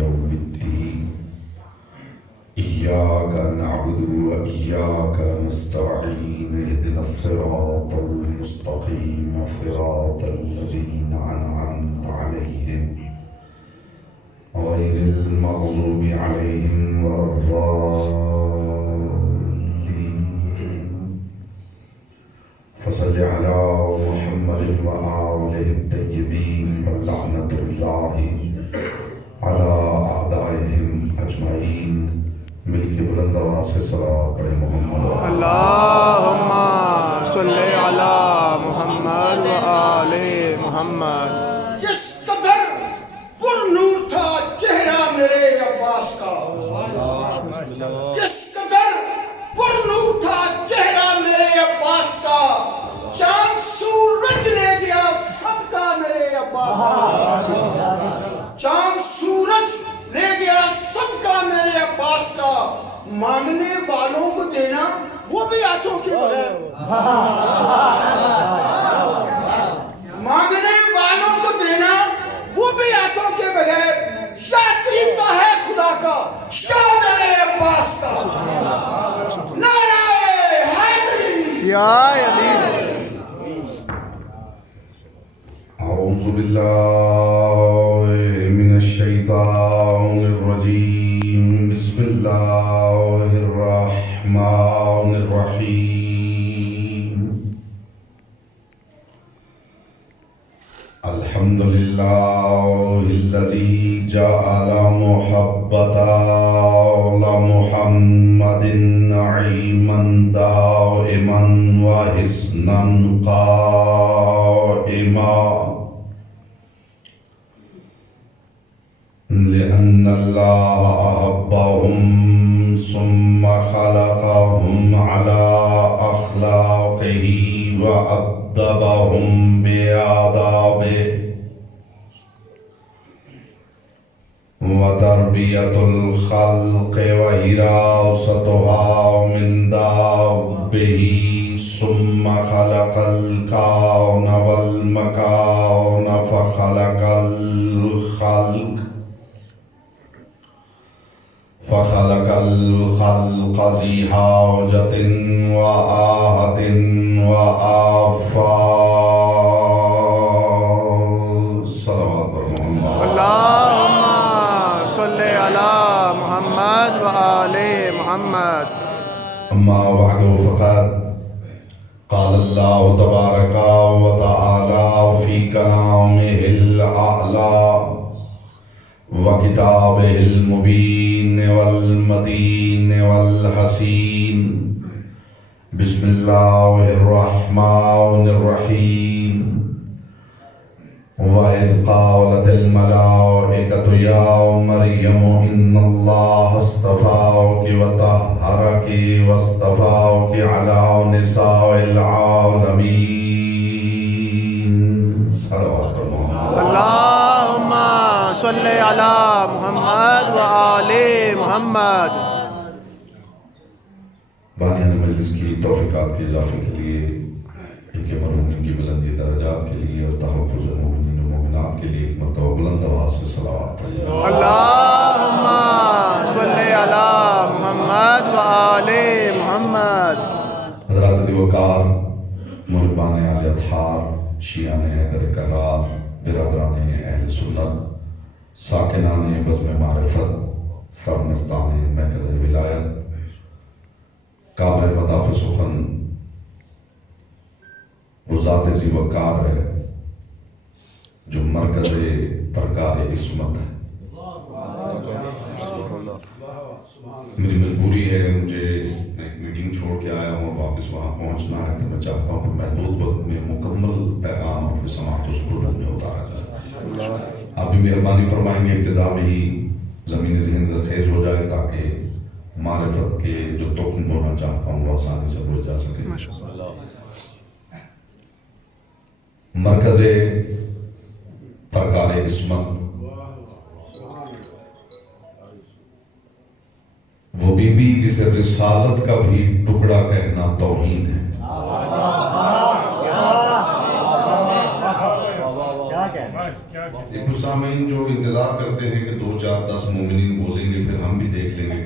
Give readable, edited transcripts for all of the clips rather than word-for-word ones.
يوم الدين إياك نعبد وإياك نستعين اهدنا الصراط المستقيم صراط الذين أنعمت عليهم غير المغضوب عليهم ولا الضالين فصل على محمد وآله الطيبين ولعنة الله على أعدائهم أجمعين مل کے بلند آواز سے صلوات پڑھے محمد اللہم صلی علی محمد و آل محمد۔ جس قدر پر نور تھا چہرہ میرے عباس کا، جس قدر پر نور تھا چہرہ میرے عباس کا، چاند سورج لے گیا صدقہ میرے عباس کا، چاند سورج لے گیا صدقہ میرے عباس کا، مانگنے والوں کو دینا وہ بھی ہاتھوں کے بغیر، مانگنے والوں کو دینا وہ بھی ہاتھوں کے بغیر، شاہ طریقہ ہے خدا کا، شاہ میرے عباس کا، نعرہ حیدری یا علی۔ أعوذ بالله من الشيطان الرجيم بسم الله الرحمن الرحيم الحمد لله الذي جعل محبة محمد نعيما دائما وحسنا قائما لأن الله أحبهم ثم خلقهم على أخلاقه وأدبهم بآدابه وتربية الخلق وحراستها من دابه ثم خلق الكون والمكان فخلق الخلق ذي حاجة وآهة وآفات صلوات پر محمد اللہم صلی علی محمد و آل محمد۔ أما بعد فقد قال الله تبارك وتعالى في كلامه الأعلى وكتابه المبين والمتين والحسين بسم الله الرحمن الرحيم وإذ قالت الملائكة يا مريم إن الله اصطفاك وطهرك واصطفاك على نساء العالمين صلوات الله اللہم صلی علی محمد و آل محمد۔ بانیان مجلس کی توفیقات کے اضافے کے لیے، ان کے مرحومین کی بلندی درجات کے لیے اور تحفظ مومنین و مومنات کے لیے ایک مرتبہ بلند آواز سے صلوات پڑھیے۔ اللہم صلی علی محمد و آل محمد۔ حضرات دیوکار، محبان آل اطہار، شیعان حیدر کرار، برادران اہل سنت، ساکنان بزم معرفت، سرمستان محکد ولایت، کعبہ مطاف سخن وہ ذات ذی وقار ہے جو مرکز پرکار عصمت ہے۔ میری مجبوری ہے، مجھے ایک میٹنگ چھوڑ کے آیا ہوں، واپس وہاں پہنچنا ہے، تو میں چاہتا ہوں کہ محدود وقت میں مکمل پیغام اپنے سماعت و سپرد میں اتارا جائے۔ آپ بھی مہربانی فرمائیں گے ابتدا میں ہی زمین ذہن زرخیز ہو جائے تاکہ معرفت کے جو تخم بونا چاہتا ہوں وہ آسانی سے بوجھ جا سکے۔ مرکز پرکار عصمت وہ بی بی جسے رسالت کا بھی ٹکڑا کہنا توہین ہے۔ یہ کچھ سامعین جو انتظار کرتے ہیں کہ 2 4 10 مومنین بولیں گے پھر ہم بھی دیکھ لیں گے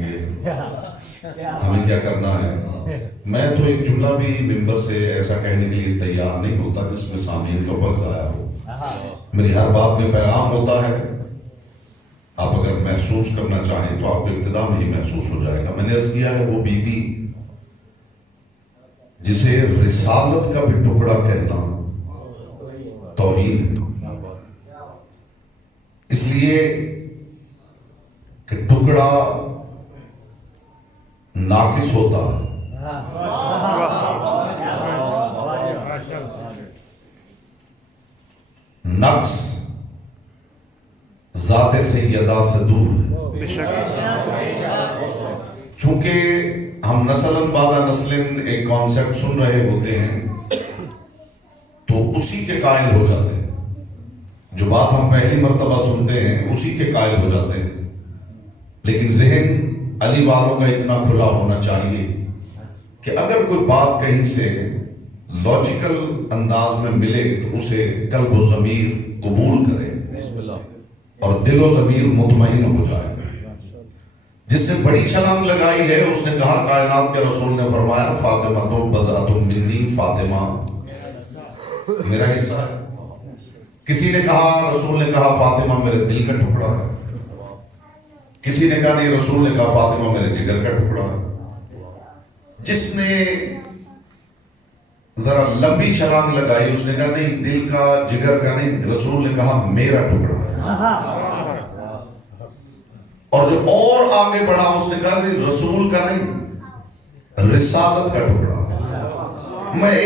کہ ہمیں کیا کرنا ہے. میں تو ایک جملہ بھی ممبر سے ایسا کہنے کے لیے تیار نہیں ہوتا جس میں سامعین کا وقت ضائع ہو. میری ہر بات میں پیغام ہوتا ہے. آپ اگر محسوس کرنا چاہیں تو آپ کو ابتدا میں ہی محسوس ہو جائے گا. میں نے عرض کیا ہے وہ بی بی جسے رسالت کا بھی ٹکڑا کہنا توہین، اس لیے کہ ٹکڑا ناقص ہوتا ہے. نقص ذات سیدہ سے دور ہے. چونکہ ہم نسلاً بعد نسلن ایک کانسیپٹ سن رہے ہوتے ہیں تو اسی کے قائل ہو جاتے ہیں. جو بات ہم پہلی مرتبہ سنتے ہیں اسی کے قائل ہو جاتے ہیں. لیکن ذہن علی والوں کا اتنا کھلا ہونا چاہیے کہ اگر کوئی بات کہیں سے لاجیکل انداز میں ملے تو اسے قلب و ضمیر قبول کرے اور دل و ضمیر مطمئن ہو جائے. جس نے بڑی چھلانگ لگائی ہے اس نے کہا، کائنات کے رسول نے فرمایا، فاطمہ تو بضعۃ منی، فاطمہ میرا حصہ ہے. کسی نے کہا، رسول نے کہا فاطمہ میرے دل کا ٹکڑا ہے. کسی نے کہا نہیں، رسول نے کہا فاطمہ میرے جگر کا ٹکڑا ہے. جس نے ذرا لمبی چھلانگ لگائی اس نے کہا نہیں، دل کا جگر کا نہیں، رسول نے کہا میرا ٹکڑا ہے. اور جو اور آگے بڑھا اس نے کہا نہیں، رسول کا نہیں، رسالت کا ٹکڑا. میں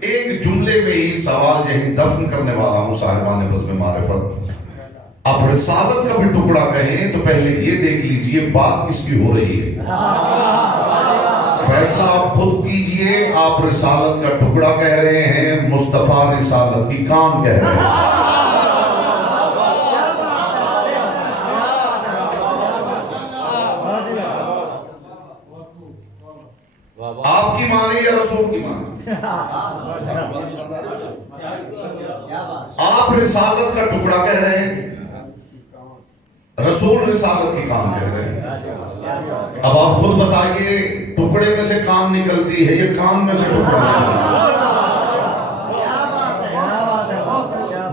ایک جملے میں ہی سوال یہی دفن کرنے والا ہوں صاحبان بزم معرفت. آپ رسالت کا بھی ٹکڑا کہیں تو پہلے یہ دیکھ لیجئے بات کس کی ہو رہی ہے. فیصلہ آپ خود کیجئے. آپ رسالت کا ٹکڑا کہہ رہے ہیں، مصطفیٰ رسالت کی کان کہہ رہے ہیں. آپ کی مانے یا رسول کی مانے؟ آپ رسالت کا ٹکڑا کہہ رہے ہیں، رسول رسالت کی کان کہہ رہے ہیں. اب آپ خود بتائیے ٹکڑے میں سے کان نکلتی ہے یا کان میں سے ٹکڑا نکلتا ہے؟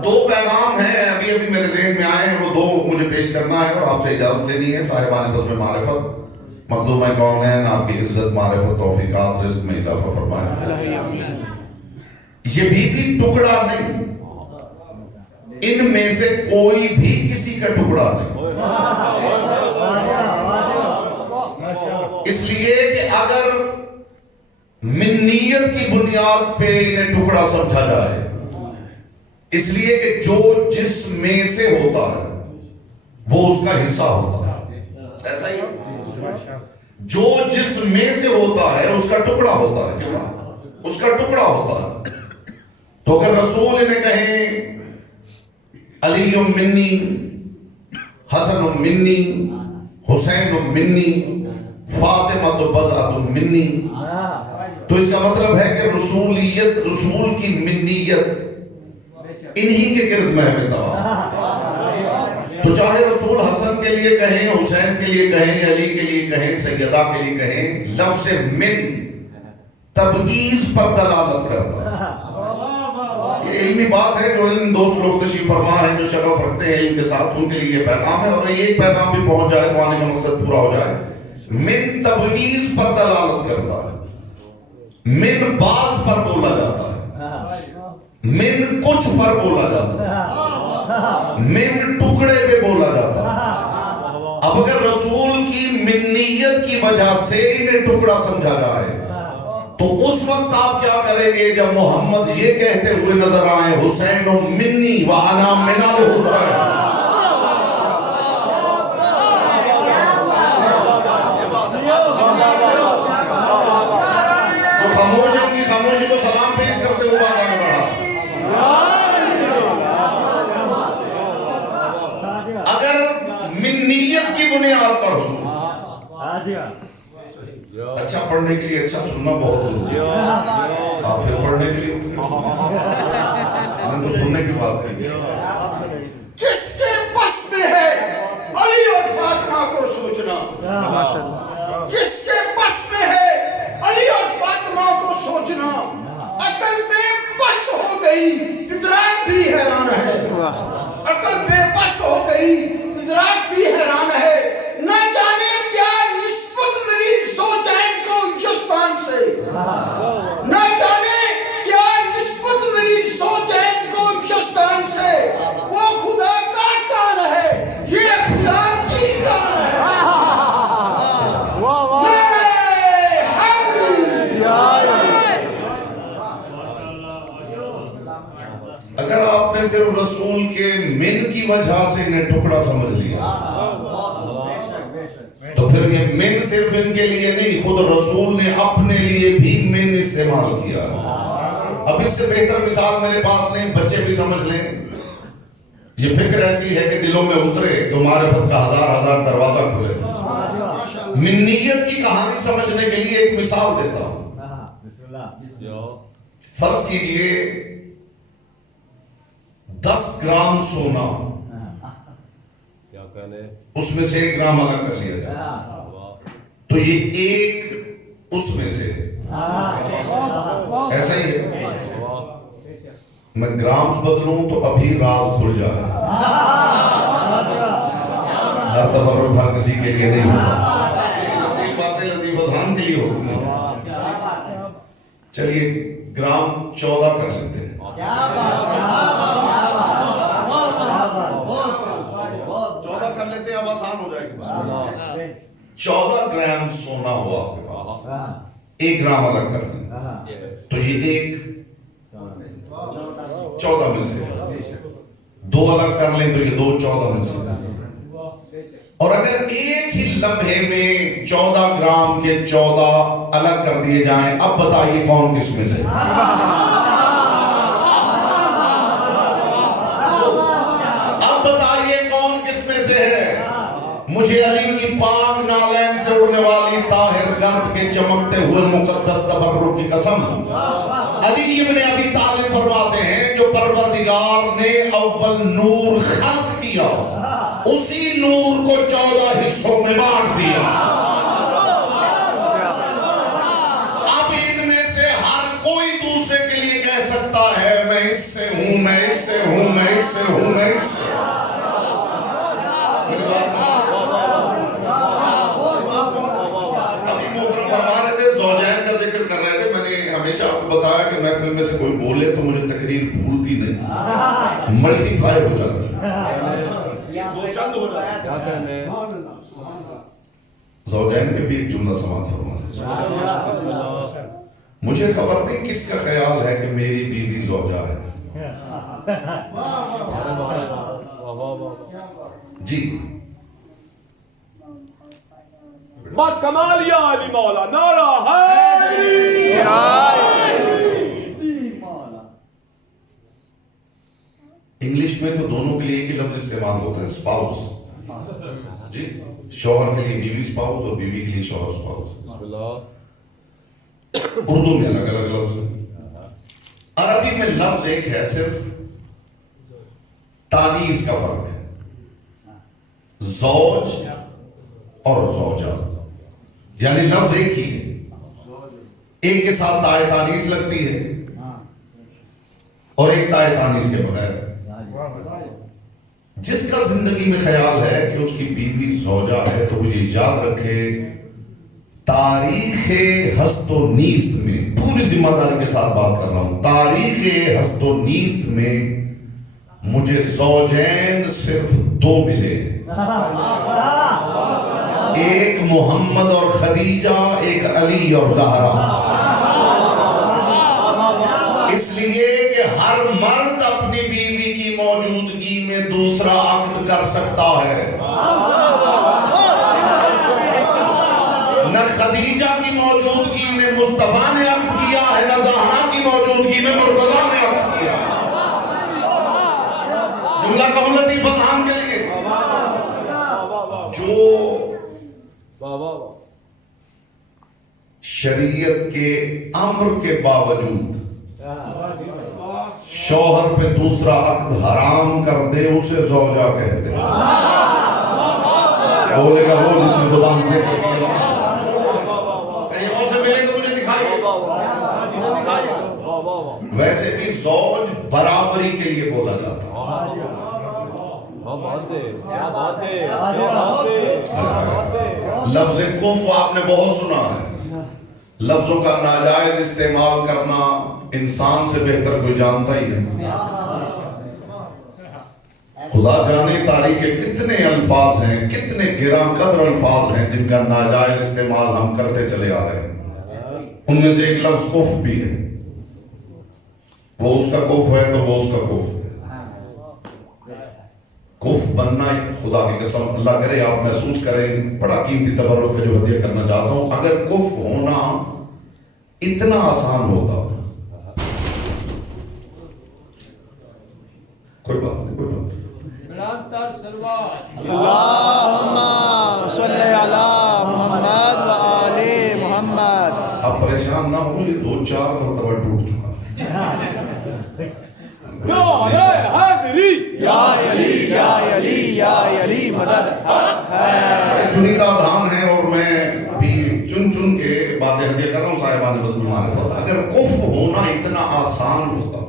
2 پیغام ہیں ابھی میرے ذہن میں آئے ہیں، وہ 2 مجھے پیش کرنا ہے اور آپ سے اجازت لینی ہے. صاحبان بزم معرفت، مخدومہ کونین آپ کی عزت، معرفت، توفیقات، رزق میں اضافہ فرمائے. یہ بھی ٹکڑا نہیں، ان میں سے کوئی بھی کسی کا ٹکڑا نہیں. اس لیے کہ اگر منیت کی بنیاد پہ انہیں ٹکڑا سمجھا جائے، اس لیے کہ جو جس میں سے ہوتا ہے وہ اس کا حصہ ہوتا ہے. ایسا ہی جو جس میں سے ہوتا ہے اس کا ٹکڑا ہوتا ہے. کیوں؟ اس کا ٹکڑا ہوتا ہے. تو اگر رسول انہیں کہیں علی منی، حسن منی، حسین منی، فاطمہ تو بضعۃ منی، تو اس کا مطلب ہے کہ رسولیت، رسول کی منیت انہی کے گرد محو تباہ. تو چاہے رسول حسن کے لیے کہیں، حسین کے لیے کہیں، علی کے لیے کہیں، سیدہ کے لیے کہیں، لفظ من تبعیض پر دلالت کرتا ہے. یہ علمی بات ہے. جو علم دوست لوگ تشریف فرما ہیں، جو شغف رکھتے ہیں علم کے ساتھ، ان کے لیے یہ پیغام ہے. اور یہ پیغام بھی پہنچ جائے تو آنے کا مقصد پورا ہو جائے. من تبعیض پر دلالت کرتا ہے. من بعض پر بولا جاتا ہے، من کچھ پر بولا جاتا ہے، من ٹکڑے پہ بولا جاتا ہے. اب اگر رسول کی منیت کی وجہ سے انہیں ٹکڑا سمجھا جائے تو اس وقت آپ کیا کریں گے جب محمد یہ کہتے ہوئے نظر آئے، حسین منی وانا من الحسین. تو خاموشوں کی خاموشی کو سلام پیش کرتے ہوئے آگے بڑھا. اگر منیت کی بنیاد پر ہو، اچھا پڑھنے کے لیے اچھا سننا بہت ضروری ہے. آپ پھر پڑھنے کے لیے میں تو سننے کی بات کہی. ماشاء اللہ. جس کے بس میں ہے علی اور فاطمہ کو سوچنا، عقل بے بس ہو گئی، ادراک بھی حیران ہے. عقل بے بس ہو گئی، ادراک بھی حیران ہے. نہ جانے کیا نسبت میری زوجین کو جسمان سے، نہ جانے کیا نسبت میری زوجین کو جسمان سے. وہ خدا کا کان ہے، یہ خدا کی کان ہے. واہ واہ. اگر آپ نے صرف رسول کے من کی وجہ سے انہیں ٹکڑا سمجھ لیا تو پھر یہ من صرف ان کے لیے نہیں، خود رسول نے اپنے لیے بھی من استعمال کیا. اب اس سے بہتر مثال میرے پاس نہیں، بچے بھی سمجھ لیں. یہ فکر ایسی ہے کہ دلوں میں اترے تو معرفت کا ہزار دروازہ کھلے. منیت کی کہانی سمجھنے کے لیے ایک مثال دیتا ہوں. فرض کیجئے 10 گرام سونا، اس میں سے 1 گرام الگ کر لیا جائے تو یہ ایک اس میں سے ایسا ہی ہے. میں گرامز بدلوں تو ابھی راز کھل جائے. ہر تبرک ہر کسی کے لیے نہیں ہوتا، باتیں لطیف اذہان کے لیے ہوتی ہیں. چلیے گرام 14 کر لیتے ہیں. 14 کر لیتے ہیں، اب آسان ہو جائے گی. 14 گرام سونا ہوا آپ کے پاس، 1 گرام الگ کر لیں تو یہ ایک 14 میں سے 2 الگ کر لیں تو یہ 2 14 میں سے. اور اگر ایک ہی لمحے میں 14 گرام کے 14 الگ کر دیے جائیں، اب بتائیے کون کس میں سے؟ اب بتائیے کون کس میں سے ہے؟ مجھے علی کی پاک نالین سے اڑنے والی طاہر گرد کے چمکتے ہوئے مقدس تبرک کی قسم. علی ابن ابی طالب فرماتے ہیں جو پروردگار نے اول نور خلق کیا، اسی نور کو 14 حصوں میں بانٹ دیا. اب ان میں سے ہر کوئی دوسرے کے لیے کہہ سکتا ہے میں اس سے ہوں، میں اس سے ہوں، میں اس سے ہوں، میں اس سے. ابھی محترم فرما رہے تھے، زوجین کا ذکر کر رہے تھے. میں نے ہمیشہ آپ کو بتایا کہ محفل میں سے کوئی بولے تو مجھے تقریر بھولتی نہیں، ملٹی پلائی ہو جاتی. دو چند ہو جائے. زوجین پہ بھی ایک جملہ سماعت فرمائیں. مجھے خبر نہیں کس کا خیال ہے کہ میری بیوی زوجہ ہے. جی با کمال یا علی مولا نعرہ حیدری. انگلش میں تو دونوں کے لیے ایک ہی لفظ استعمال ہوتا ہے، اسپاؤس. جی شوہر کے لیے بیوی اسپاؤس اور بیوی کے لیے شوہر اسپاؤس. اردو میں الگ الگ لفظ ہے. عربی میں لفظ ایک ہے، صرف تانیث کا فرق ہے. زوج اور زوجہ یعنی لفظ ایک ہی ہے، ایک کے ساتھ تائے تانیث لگتی ہے اور ایک تائے تانیث کے بغیر. جس کا زندگی میں خیال ہے کہ اس کی بیوی زوجہ ہے تو وہ یہ یاد رکھے تاریخ ہست و نیست میں، پوری ذمہ داری کے ساتھ بات کر رہا ہوں، تاریخ ہست و نیست میں مجھے زوجین صرف 2 ملے. ایک محمد اور خدیجہ، ایک علی اور زہرا. اس لیے کہ ہر مرد اپنی بیوی کی موجودگی میں دوسرا عقد کر سکتا ہے. نہ خدیجہ کی موجودگی میں مصطفیٰ نے عقد کیا ہے، نہ زہرا کی موجودگی میں مرتضیٰ نے عقد کیا. جملہ کہوں لطیف اذہان کے لیے، جو شریعت کے امر کے باوجود شوہر پہ دوسرا عقد حرام کر دے اسے زوجہ کہتے ہیں. بولے گا وہ جس کی زبان سے کہیں اور سے ملے گا مجھے دکھائیے. ویسے بھی زوج برابری کے لیے بولا جاتا ہے. لفظ کف آپ نے بہت سنا ہے. لفظوں کا ناجائز استعمال کرنا انسان سے بہتر کوئی جانتا ہی نہیں. خدا جانے تاریخ کے کتنے الفاظ ہیں, کتنے گراں قدر الفاظ ہیں جن کا ناجائز استعمال ہم کرتے چلے آ رہے ہیں. ان میں سے ایک لفظ کف بھی ہے. وہ اس کا کف ہے تو وہ اس کا کف ہے. کف بننا خدا کی قسم اللہ کرے آپ محسوس کریں, بڑا قیمتی تبرک ہے جو ہدیہ کرنا چاہتا ہوں. اگر کف ہونا اتنا آسان ہوتا, کوئی بات نہیں, کوئی بات نہیں. اللہم صلی علی محمد و آل محمد. آپ پریشان نہ ہو, یہ 2-4 مرتبہ ٹوٹ چکا. یا علی یا علی یا علی مدد ہے. چنیدہ اذہان ہیں اور میں بھی چن چن کے باتیں ہدیہ کر رہا ہوں صاحبان بزم معرفت. اگر کف ہونا اتنا آسان ہوتا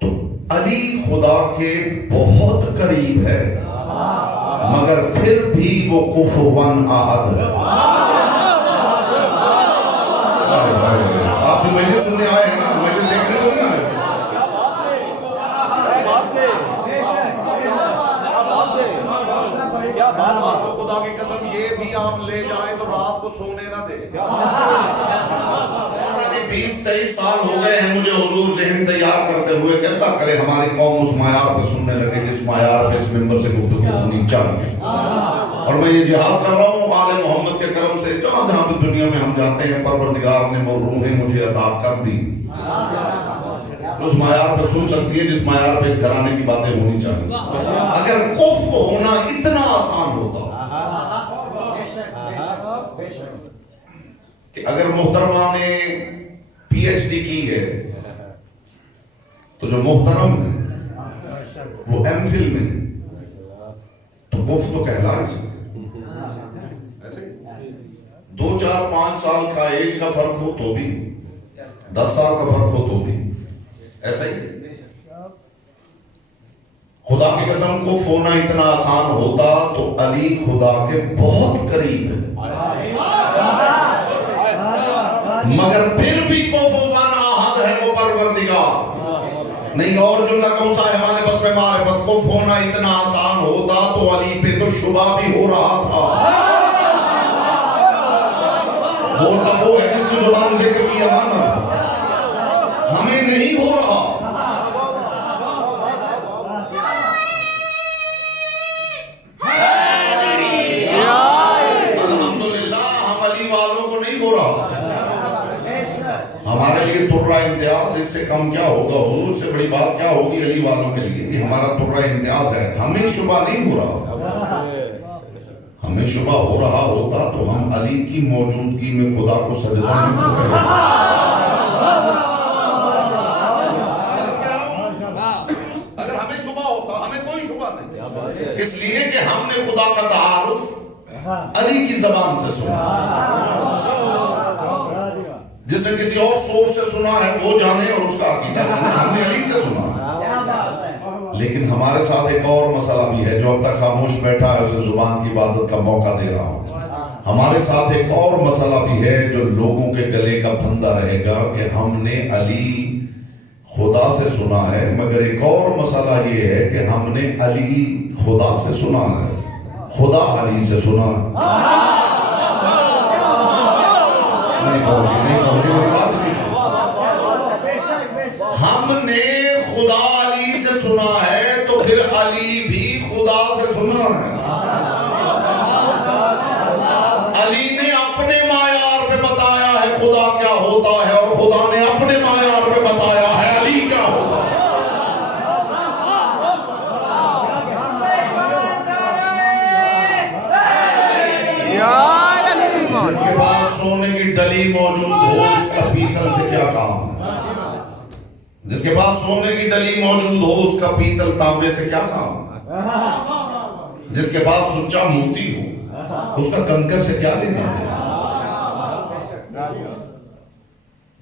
تو علی خدا کے بہت قریب ہے, مگر پھر بھی وہ کفوان احد ہے. آپ بھی مجلس سننے آئے ہیں نا, مجلس دیکھنے تو نہیں آئے. خدا کی قسم یہ بھی آپ لے جائیں تو رات کو سونے نہ دے. 20-23 سال ہو گئے ہیں مجھے حضور ذہن تیار کرتے ہوئے کہ اللہ کرے ہماری قوم اس معیار پہ سننے لگے جس معیار پہ اس ممبر سے گفتگو ہونی چاہیے. اور میں یہ جہاد کر رہا ہوں آل محمد کے کرم سے, جہاں جہاں بھی دنیا میں ہم جاتے ہیں پروردگار نے وہ روحیں مجھے عطا کر دی اس معیار پہ سن سکتی ہے جس معیار پہ اس گھرانے کی باتیں ہونی چاہیے. اگر کف ہونا اتنا آسان ہوتا کہ اگر محترمہ نے پی ایچ ڈی کی ہے تو جو محترم ہے وہ ایم فل میں تو کف تو کہلا ہی سکتے. 2-4-5 سال کا ایج کا فرق ہو تو بھی, 10 سال کا فرق ہو تو بھی ایسا ہی. خدا کی قسم کف ہونا اتنا آسان ہوتا تو علی خدا کے بہت قریب ہے, مگر پھر بھی کفوان احد ہے وہ پروردگار نہیں. اور جو لگوں صاحبان بس میں معرفت, کف ہونا اتنا آسان ہوتا تو علی پہ تو شبہ بھی ہو رہا تھا. بولتا وہ ہے جس کی زبان ذکر کی امانت, ہمیں نہیں ہو رہا. الحمدللہ ہم علی والوں کو نہیں ہو رہا. ہمارے لیے ترہ امتیاز اس سے کم کیا ہوگا, حضور سے بڑی بات کیا ہوگی علی والوں کے لیے بھی ہمارا ترہ امتیاز ہے. ہمیں شبہ نہیں ہو رہا. ہمیں شبہ ہو رہا ہوتا تو ہم علی کی موجودگی میں خدا کو سجدہ نہیں کرتے. اگر ہمیں شبہ ہوتا, ہمیں کوئی شبہ نہیں, اس لیے کہ ہم نے خدا کا تعارف علی کی زبان سے سنا. جس نے کسی اور سورس سے سنا ہے وہ جانے اور اس کا عقیدہ جانے, ہم نے علی سے سنا. لیکن ہمارے ساتھ ایک اور مسئلہ بھی ہے جو اب تک خاموش بیٹھا ہے اسے زبان کی عبادت کا موقع دے رہا ہوں. ہمارے ساتھ ایک اور مسئلہ بھی ہے جو لوگوں کے گلے کا پھندا رہے گا کہ ہم نے علی خدا سے سنا ہے, مگر ایک اور مسئلہ یہ ہے کہ ہم نے علی خدا سے سنا ہے, خدا علی سے سنا. نہیں پہنچی میری بات نہیں. ہم نے خدا علی سے سنا ہے تو پھر علی بھی خدا سے سنا ہے. علی نے اپنے معیار پہ بتایا ہے خدا کیا ہوتا ہے, اور خدا نے اپنے معیار پہ بتایا ہے علی کیا ہوتا ہے. جس کے پاس سونے کی ڈلی موجود ہو اس کا پیتل سے کیا کام ہے. جس کے پاس سونے کی ڈلی موجود ہو اس کا پیتل تانبے سے کیا کام ہے. جس کے پاس سچا موتی ہو اس کا کنکر سے کیا لینا ہے؟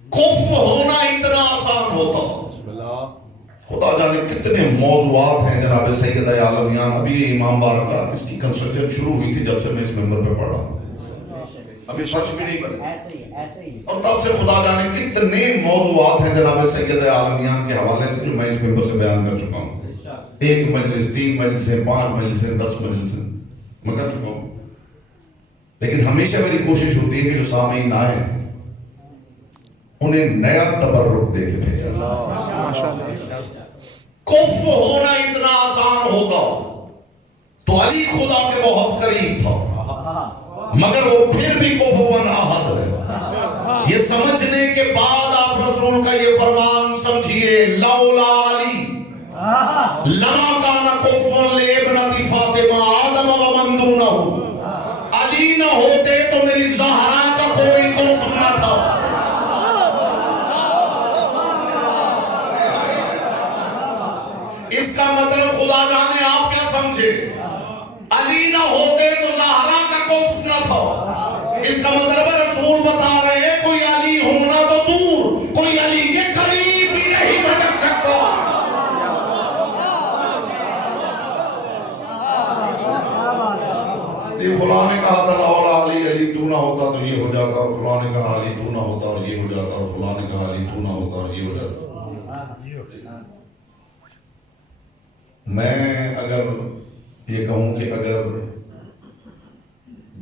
کفر ہونا اتنا آسان ہوتا. خدا جانے کتنے موضوعات ہیں جناب سید عالمیان. ابھی یہ امام بارگاہ اس کی کنسٹرکشن شروع ہوئی تھی جب سے میں اس ممبر پہ پڑھ رہا ہوں. ابھی فرش بھی نہیں بنے اور تب سے خدا جانے کتنے موضوعات ہیں جناب سید عالمیان کے حوالے سے جو میں اس ممبر سے بیان کر چکا ہوں. 1 مجلس 3 مجلسیں 5 مجلسیں 10 مجلسیں میں کر چکا ہوں. لیکن ہمیشہ میری کوشش ہوتی ہے کہ جو سامعین آئے انہیں نیا تبرک دے کے بھیجا. کفر ہونا اتنا آسان ہوتا تو علی خدا کے بہت قریب تھا مگر وہ پھر بھی کفر احد ہے. یہ سمجھنے کے بعد آپ رسول کا یہ فرمان سمجھیے لولا علی لما کان کفر لابنۃ فاطمہ آدم ومن دونہ. علی نہ ہوتے تو میری زہرا کا کوئی کفر نہ تھا. اس کا مطلب خدا جانے آپ کیا سمجھے علی نہ ہوتے تو زہرا کا کفر نہ تھا. اس کا مطلب رسول بتا رہے ہیں کوئی علی ہونا تو دور کوئی علی کے قریب بھی نہیں بھٹک سکتا. فلاں نے کہا تھا لولا علی علی تو نہ ہوتا تو یہ ہو جاتا اور فلاں نے کہا علی تو نہ ہوتا اور یہ ہو جاتا اور فلاں نے کہا علی تو نہ ہوتا اور یہ ہو جاتا. میں اگر یہ کہوں کہ اگر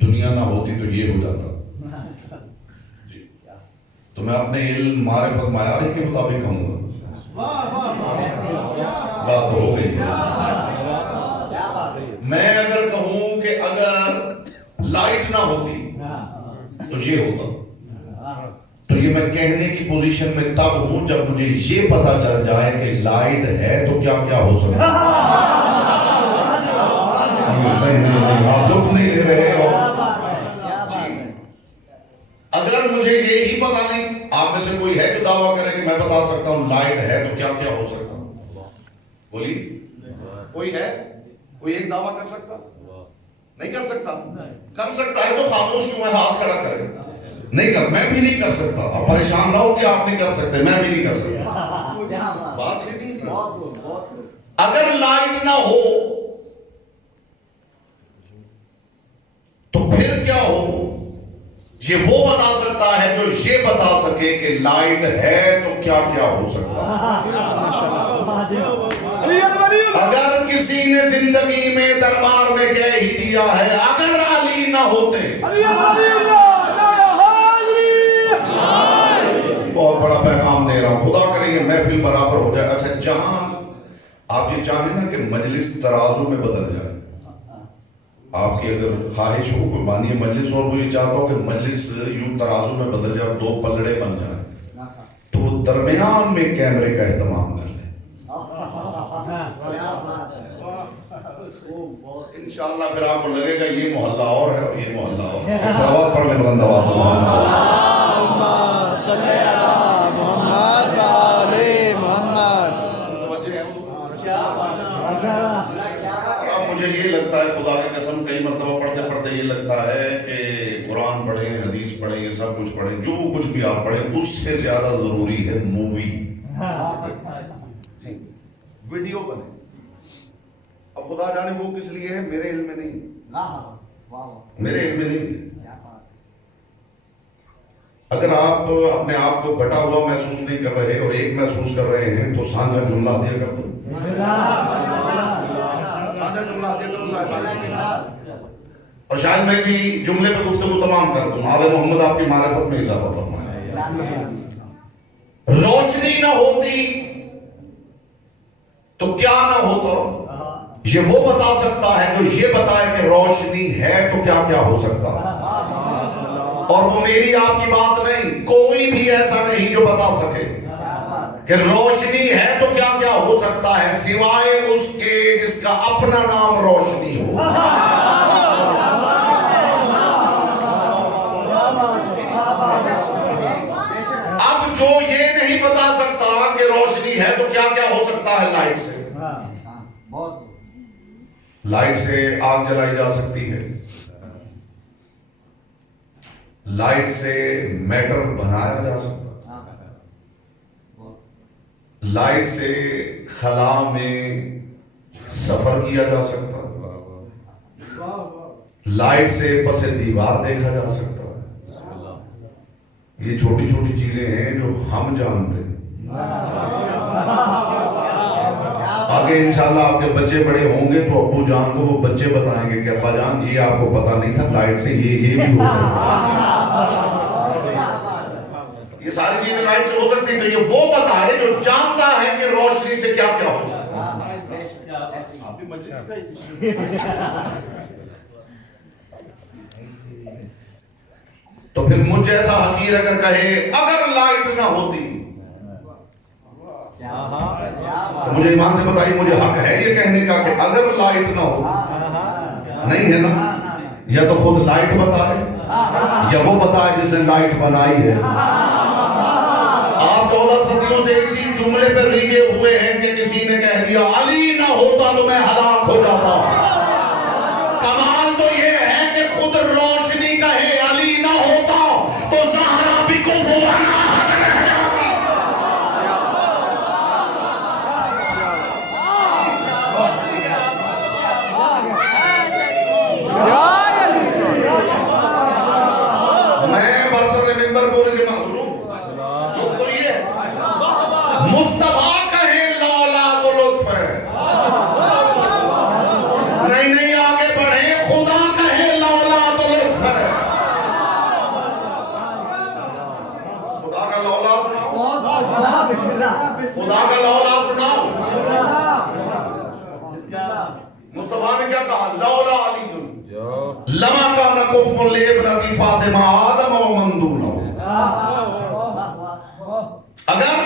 دنیا نہ ہوتی تو یہ ہو جاتا تو میں اپنے علم معرفت معیاری کے مطابق کہوں گا. بات ہو گئی. میں اگر کہوں کہ اگر لائٹ نہ ہوتی تو یہ ہوتا تو یہ میں کہنے کی پوزیشن میں تب ہوں جب مجھے یہ پتا چل جائے کہ لائٹ ہے تو کیا کیا ہو سکتا. نہیں آپ لطف نہیں لے رہے. اور اگر مجھے یہی پتا نہیں آپ میں سے کوئی ہے جو دعویٰ کرے کہ میں بتا سکتا ہوں لائٹ ہے تو کیا کیا ہو سکتا. بولی کوئی ہے کوئی ایک دعویٰ کر سکتا نہیں کر سکتا. کر سکتا ہے تو خاموش کیوں ہے ہاتھ کھڑا کرے. نہیں کر میں بھی نہیں کر سکتا. آپ پریشان نہ ہو کہ آپ نہیں کر سکتے میں بھی نہیں کر سکتا. بات سیدھی. اگر لائٹ نہ ہو تو پھر کیا ہو یہ وہ بتا سکتا ہے جو یہ بتا سکے کہ لائٹ ہے تو کیا کیا ہو سکتا. اگر کسی نے زندگی میں دربار میں کہہ ہی دیا ہے اگر علی نہ ہوتے. بہت بڑا پیغام دے رہا ہوں. خدا کرے یہ محفل برابر ہو جائے. اچھا جہاں آپ یہ چاہیں نا کہ مجلس ترازو میں بدل جائے. آپ کی اگر خواہش ہو کوئی بانی مجلس اور وہ یہ چاہتا ہو کہ مجلس یوں ترازو میں بدل جائے اور 2 پلڑے بن جائیں تو وہ درمیان میں کیمرے کا اہتمام کر لیں. انشاءاللہ پھر آپ کو لگے گا یہ محلہ اور ہے اور یہ محلہ اور ہے. صلوات پڑھ لیں بلند آواز سے. صلی اللہ محمد و آل محمد. اب مجھے یہ لگتا ہے خدا کی قسم کئی مرتبہ پڑھتے پڑھتے یہ لگتا ہے کہ قرآن پڑھیں حدیث پڑھیں یہ سب کچھ پڑھیں جو کچھ بھی آپ پڑھیں اس سے زیادہ ضروری ہے مووی ویڈیو بنے. اب خدا جانے وہ کس لیے ہے میرے علم میں نہیں. میرے علم میں نہیں. اگر آپ اپنے آپ کو بٹا ہوا محسوس نہیں کر رہے اور ایک محسوس کر رہے ہیں تو سانجھا جملہ دیا کر دو. سانجھا جملہ دیا کرو. اور شاید میں اسی جملے پہ گفتگو تمام کر دوں. آل محمد آپ کی معرفت میں اضافہ فرمائے. روشنی نہ ہوتی تو کیا نہ ہوتا. یہ وہ بتا سکتا ہے جو یہ بتائے کہ روشنی ہے تو کیا کیا ہو سکتا. اور وہ میری آپ کی بات نہیں. کوئی بھی ایسا نہیں جو بتا سکے کہ روشنی ہے تو کیا کیا ہو سکتا ہے سوائے اس کے جس کا اپنا نام روشنی ہو. اب جو یہ نہیں بتا سکتا کہ روشنی ہے تو کیا کیا ہو سکتا ہے لائٹ سے. لائٹ سے آگ جلائی جا سکتی ہے، لائٹ سے میٹر بنایا جا سکتا ہے، لائٹ سے خلا میں سفر کیا جا سکتا ہے، لائٹ سے پس دیوار دیکھا جا سکتا ہے. یہ چھوٹی چھوٹی چیزیں ہیں جو ہم جانتے ہیں. آگے انشاءاللہ آپ کے بچے بڑے ہوں گے تو ابو جان کو وہ بچے بتائیں گے کہ ابا جان جی آپ کو پتا نہیں تھا لائٹ سے یہ بھی ہو سکتا ہے. یہ ساری چیزیں لائٹ سے ہو سکتی ہیں. تو یہ وہ بتائے جو جانتا ہے کہ روشنی سے کیا کیا ہو سکتا ہے. تو پھر مجھ جیسا حقیر اگر کہے اگر لائٹ نہ ہوتی تو مجھے ایمان سے بتائیے مجھے حق ہے یہ کہنے کا کہ اگر لائٹ نہ ہوتی؟ نہیں ہے نا. یا تو خود لائٹ بتائے یا وہ بتائے جس نے لائٹ بنائی ہے. آپ 14 صدیوں سے اسی جملے پر ریگے ہوئے ہیں کہ کسی نے کہہ دیا علی نہ ہوتا تو میں ہلاک ہو جاتا. کمال تو یہ ہے کہ خود روشنی کہے علی نہ ہوتا تو زہرا بھی کفوانا مصطفیٰ کہے لولا تو لطف ہے. نہیں آگے بڑھے خدا کہے لولا تو لطف ہے. خدا کا لولا سناؤ، خدا کا لولا سناؤ. مصطفیٰ نے کیا کہا؟ لولا علی لما کان کفر لابنتی فاطمہ آدم ومن دونہ. اگر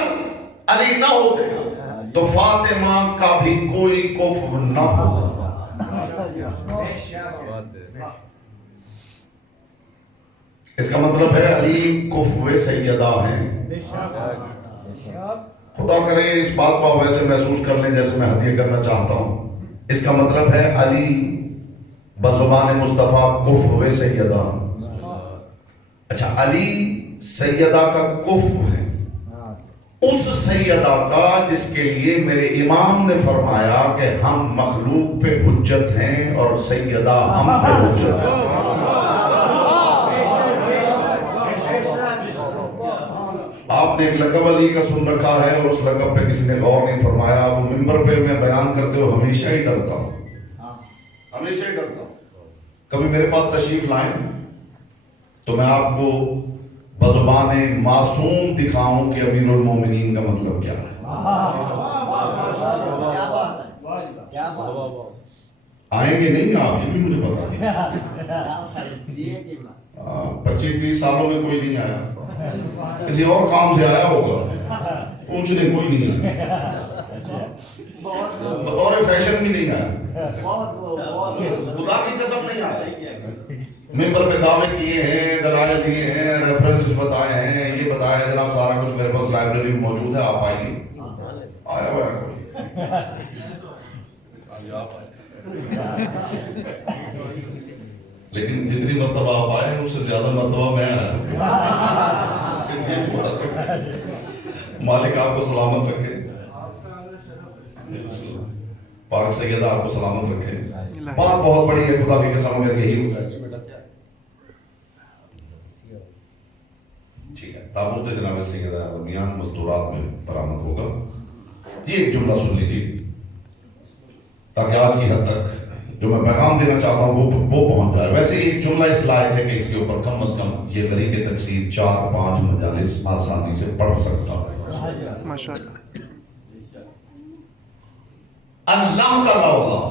علی نہ ہوتے تو فاطمہ کا بھی کوئی کفر نہ ہوتا. اس کا مطلب ہے علی کفو سیدہ ہیں. خدا کرے اس بات کو ویسے محسوس کر لیں جیسے میں ہدیہ کرنا چاہتا ہوں. اس کا مطلب ہے علی بزبان مصطفیٰ کفو سیدہ. اچھا علی سیدہ کا کفو ہے، اس سیدہ کا جس کے لیے میرے امام نے فرمایا کہ ہم مخلوق پہ حجت ہیں اور سیدہ ہم پہ حجت ہیں. آپ نے ایک لقب علی کا سن رکھا ہے اور اس لقب پہ کسی نے غور نہیں فرمایا. وہ منبر پہ میں بیان کرتے ہوئے ہمیشہ ہی ڈرتا ہوں، ہمیشہ ہی ڈرتا ہوں. کبھی میرے پاس تشریف لائیں تو میں آپ کو بزبان معصوم دکھاؤں کہ امیر المومنین کا مطلب کیا ہے. آئیں گے نہیں آپ؟ یہ بھی مجھے پتا ہے. 25-30 سالوں میں کوئی نہیں آیا، کسی اور کام سے آیا ہوگا، پوچھنے کوئی نہیں آیا، بطور فیشن بھی نہیں آیا، خدا کی قسم نہیں آیا. ممبر پہ دعوے کیے ہیں، دلائل دیے ہیں، ریفرنس بتائے ہیں، یہ بتایا جناب سارا کچھ میرے پاس لائبریری میں موجود ہے، آپ آئیے. آیا ہوا ہے لیکن جتنی مرتبہ آپ آئے اس سے زیادہ مرتبہ میں آیا. مالک آپ کو سلامت رکھے، پاک سیدہ آپ کو سلامت رکھے. بات بہت بڑی ہے، خدا کی قسم اگر یہی ہوگا. ٹھیک ہے، تابوت جناب سیدہ رمیان مستورات میں برآمد ہوگا. یہ ایک جملہ سن لیجیے تاکہ آج کی حد تک جو میں پیغام دینا چاہتا ہوں وہ پہنچ جائے. ویسے ایک جملہ اس لائق ہے کہ اس کے اوپر کم از کم یہ غریق تفسیر 4-5 مجالس آسانی سے پڑھ سکتا ہوں. ماشاءاللہ. اللہ کا لولا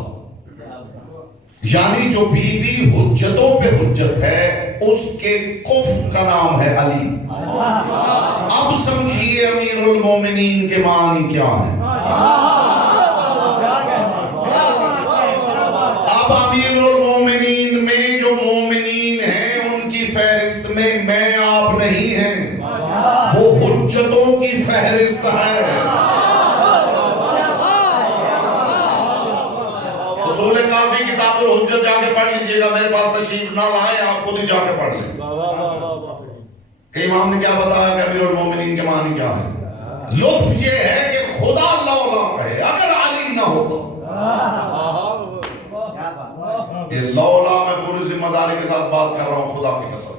یعنی جو بی بی حجتوں پہ حجت ہے اس کے کفر کا نام ہے علی. اب سمجھیے امیر المومنین کے معنی کیا ہیں. اب امیر المومنین میں جو مومنین ہیں ان کی فہرست میں آپ نہیں ہیں، وہ حجتوں کی فہرست ہے. اصول کافی کتاب الحجت دیجیے گا میرے پاس تشریف نہ لائیں آپ خود ہی جا کے پڑھ لیں کہ امام نے کیا بتایا کہ امیر المومنین کے معنی کیا ہے. لطف یہ ہے کہ خدا لولا کہے اگر علی نہ ہوتا. یہ لولا میں پوری ذمہ داری کے ساتھ بات کر رہا ہوں خدا کی قسم.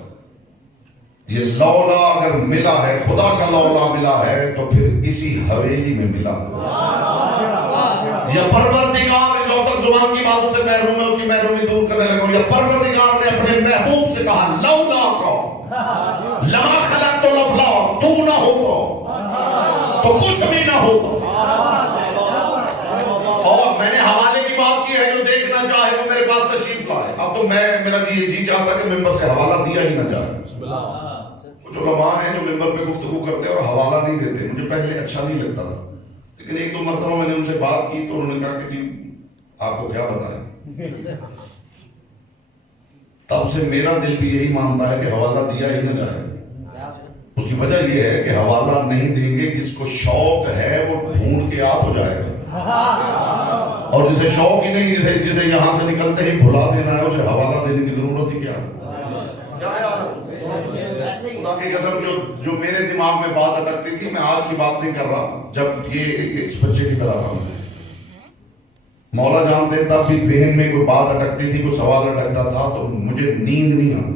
یہ لولا اگر ملا ہے خدا کا لولا ملا ہے تو پھر اسی حویلی میں ملا. یا پروردگار جو تک زبان کی باتوں سے محروم ہے اس کی محرومی دور کرنے لگا. یا پروردگار نے اپنے محبوب سے کہا لولا کا لما خلقت الافلاک تو نہ ہوتا تو کچھ بھی نہ ہوتا. اور میں نے حوالے کی بات کی ہے جو دیکھنا چاہے وہ میرے پاس تشریف لائے. اب تو میرا جی چاہتا کہ ممبر سے حوالہ دیا ہی نہ جائے. کچھ علماء ہیں جو ممبر پہ گفتگو کرتے اور حوالہ نہیں دیتے. مجھے پہلے اچھا نہیں لگتا تھا لیکن ایک دو مرتبہ میں نے ان سے بات کی تو انہوں نے کہا کہ جی آپ کو کیا بتائیں. تب سے میرا دل بھی یہی مانتا ہے کہ حوالہ دیا ہی نہ جائے. اس کی وجہ یہ ہے کہ حوالہ نہیں دیں گے جس کو شوق ہے وہ ڈھونڈ کے ہو جائے گا اور جسے شوق ہی نہیں جسے یہاں سے نکلتے ہی بھلا دینا ہے اسے حوالہ دینے کی ضرورت ہی کیا ہے. خدا کی قسم جو میرے دماغ میں بات اٹکتی تھی میں آج کی بات نہیں کر رہا جب یہ اس بچے کی طرح تھا. مولا جانتے تب بھی ذہن میں کوئی بات اٹکتی تھی کوئی سوال اٹکتا تھا تو مجھے نیند نہیں آتی.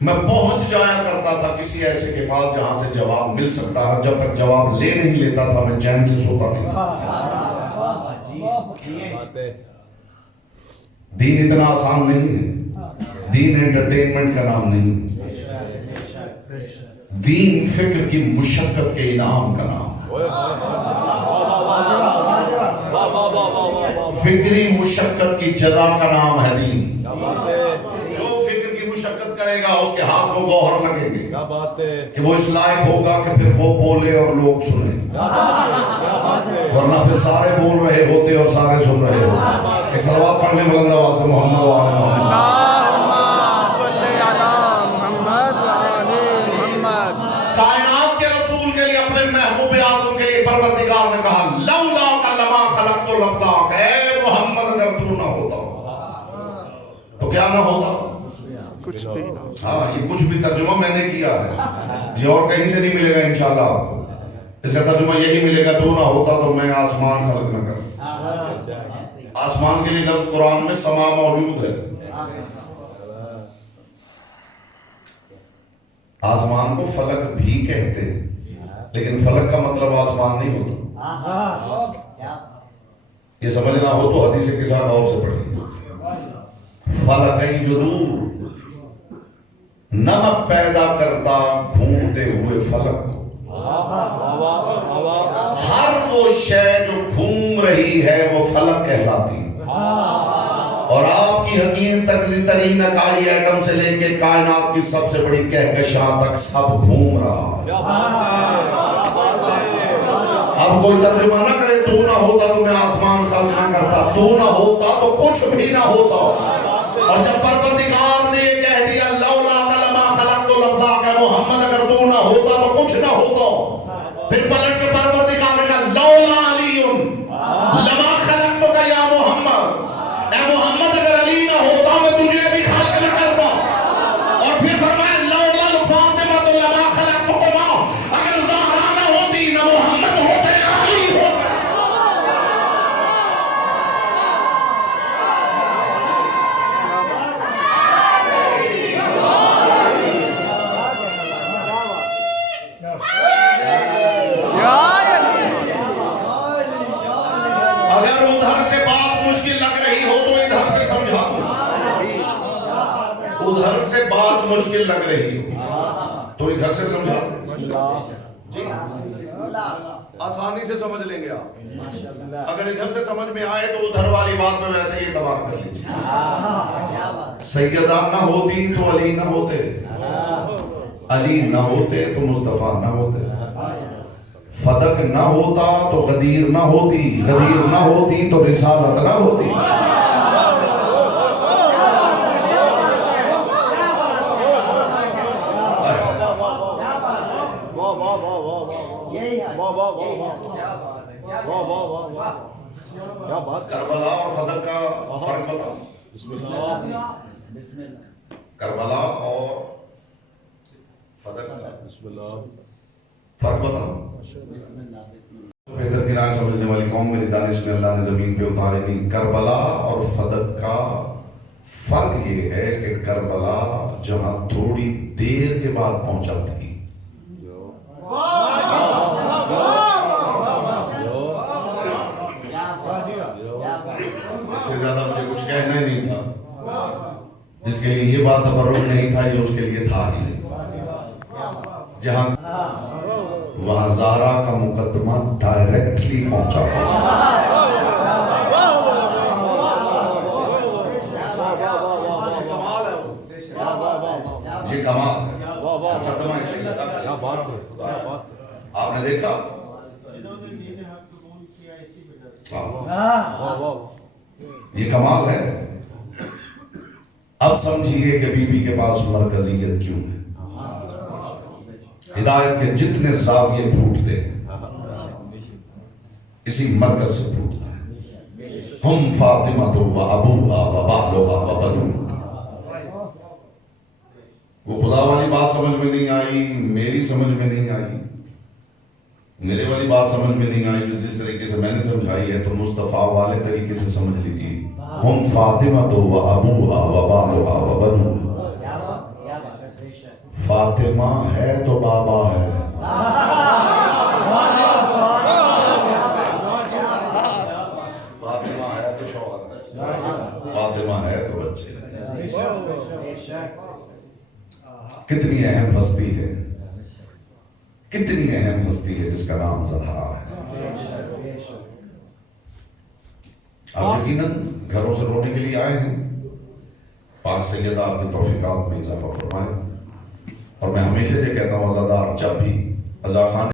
میں پہنچ جایا کرتا تھا کسی ایسے کے پاس جہاں سے جواب مل سکتا ہے. جب تک جواب لے نہیں لیتا تھا میں چین سے سوتا نہیں تھا. دین اتنا آسان نہیں ہے. دین انٹرٹینمنٹ کا نام نہیں. دین فکر کی مشقت کے انعام کا نام ہے. فکری مشقت کی جزا کا نام ہے دین. جو فکر کی مشقت کرے گا اس کے ہاتھ وہ گوہر لگیں گے کہ وہ اس لائق ہوگا کہ پھر وہ بولے اور لوگ سنیں. ورنہ پھر سارے بول رہے ہوتے اور سارے سن رہے ہوتے. ایک صلوات پڑھنے بلند آواز سے محمد و آل محمد. کائنات کے رسول کے لیے اپنے محبوب اعظم کے لیے پروردگار نے کہا لولا کا لما خلقت الافلاک. اے محمد اگر تو نہ ہوتا تو کیا نہ ہوتا. کچھ بھی نہ. ہاں یہ کچھ بھی ترجمہ میں نے کیا ہے. یہ اور کہیں سے نہیں ملے گا انشاءاللہ. اس کا ترجمہ یہی ملے گا تو نہ ہوتا تو میں آسمان خلق نہ کرتا. آسمان کے لیے لفظ قرآن میں سما موجود ہے. آسمان کو فلک بھی کہتے ہیں لیکن فلک کا مطلب آسمان نہیں ہوتا. یہ سمجھنا ہو تو حدیث کے ساتھ اور سے پڑھیں. فلک جرور نمک پیدا کرتا گھومتے ہوئے فلک کو. ہر وہ شے جو گھوم رہی ہے وہ فلک کہلاتی ہے. اور آپ کی حکیم ترین اکائی ایٹم سے لے کے کائنات کی سب سے بڑی کہکشاں تک سب گھوم رہا. اب کوئی ترجمہ نہ کرے تو نہ ہوتا تو میں آسمان خلق نہ کرتا. تو نہ ہوتا تو کچھ بھی نہ ہوتا. اور جب پروردگار نے یہ کہہ دیا لولا لما خلقت الافلاک ہے محمد اگر تو نہ ہوتا تو کچھ نہ ہوتا. پھر پلٹ کے پروردگار نے کہا لولا علی لما خلقت کا یا محمد. اے محمد اگر علی نہ ہوتا میں تجھے بھی خلق نہ کرتا. اور پھر فرمایا لولا الفاطمہ لما خلقتکما. اگر زہرا نہ ہوتی نہ محمد ہوتے نہ علی ہوتے. اگر ادھر سے بات مشکل لگ رہی ہو تو ادھر سے سمجھا دوں. ادھر سے بات مشکل لگ رہی ہو تو ادھر سے سمجھا دوں. جی آسانی سے سمجھ لیں گے آپ. اگر ادھر سے سمجھ میں آئے تو ادھر والی بات میں ویسے ہی اعتبار کر لیجیے. سیدہ نہ ہوتی تو علی نہ ہوتے. علی نہ ہوتے تو مصطفیٰ نہ ہوتے. فدق نہ ہوتا تو غدیر نہ ہوتی. غدیر نہ ہوتی تو رسالت نہ ہوتی. کربلا اور فدق کا فرق بتا. کربلا اور فدق کا فرق بتاؤں. بہتر کی رائے سمجھنے والی قوم میری دانش میں اللہ نے زمین پہ اتارے نہیں. کربلا اور فدق کا فرق یہ ہے کہ کربلا جہاں تھوڑی دیر کے بعد پہنچا تھی، اس سے زیادہ مجھے کچھ کہنا ہی نہیں تھا. جس کے لیے یہ بات تبرک نہیں تھا یہ اس کے لیے تھا ہی نہیں. جہاں وہاں زہرا کا مقدمہ ڈائریکٹلی پہنچا تھا. یہ کمال ہے. مقدمہ ایسے ہی تھا. آپ نے دیکھا یہ کمال ہے. اب سمجھیے کہ بی بی کے پاس مرکزیت کیوں ہے. ہدایت کے جتنے زاویے پھوٹتے ہیں اسی مرکز سے پھوٹتا ہے. ہم فاطمہ تو و ابوہا و بالوہا و بنوہا. وہ خدا والی بات سمجھ میں نہیں آئی، میری سمجھ میں نہیں آئی، میرے والی بات سمجھ میں نہیں آئی. جس طریقے سے میں نے سمجھائی ہے تو مصطفیٰ والے طریقے سے سمجھ لیجیے. ہم فاطمہ تو و ابوہا و بالوہا و بنوہا. فاطمہ ہے تو بابا ہے، فاطمہ ہے تو شوہر ہے، فاطمہ ہے تو بچے. کتنی اہم ہستی ہے، کتنی اہم ہستی ہے جس کا نام زہرا ہے. آپ یقیناً گھروں سے رونے کے لیے آئے ہیں. پاک سیدہ اپنے توفیقات میں اضافہ فرمائے. اور میں ہمیشہ یہ کہتا ہوں عزادار جب بھی عزا خان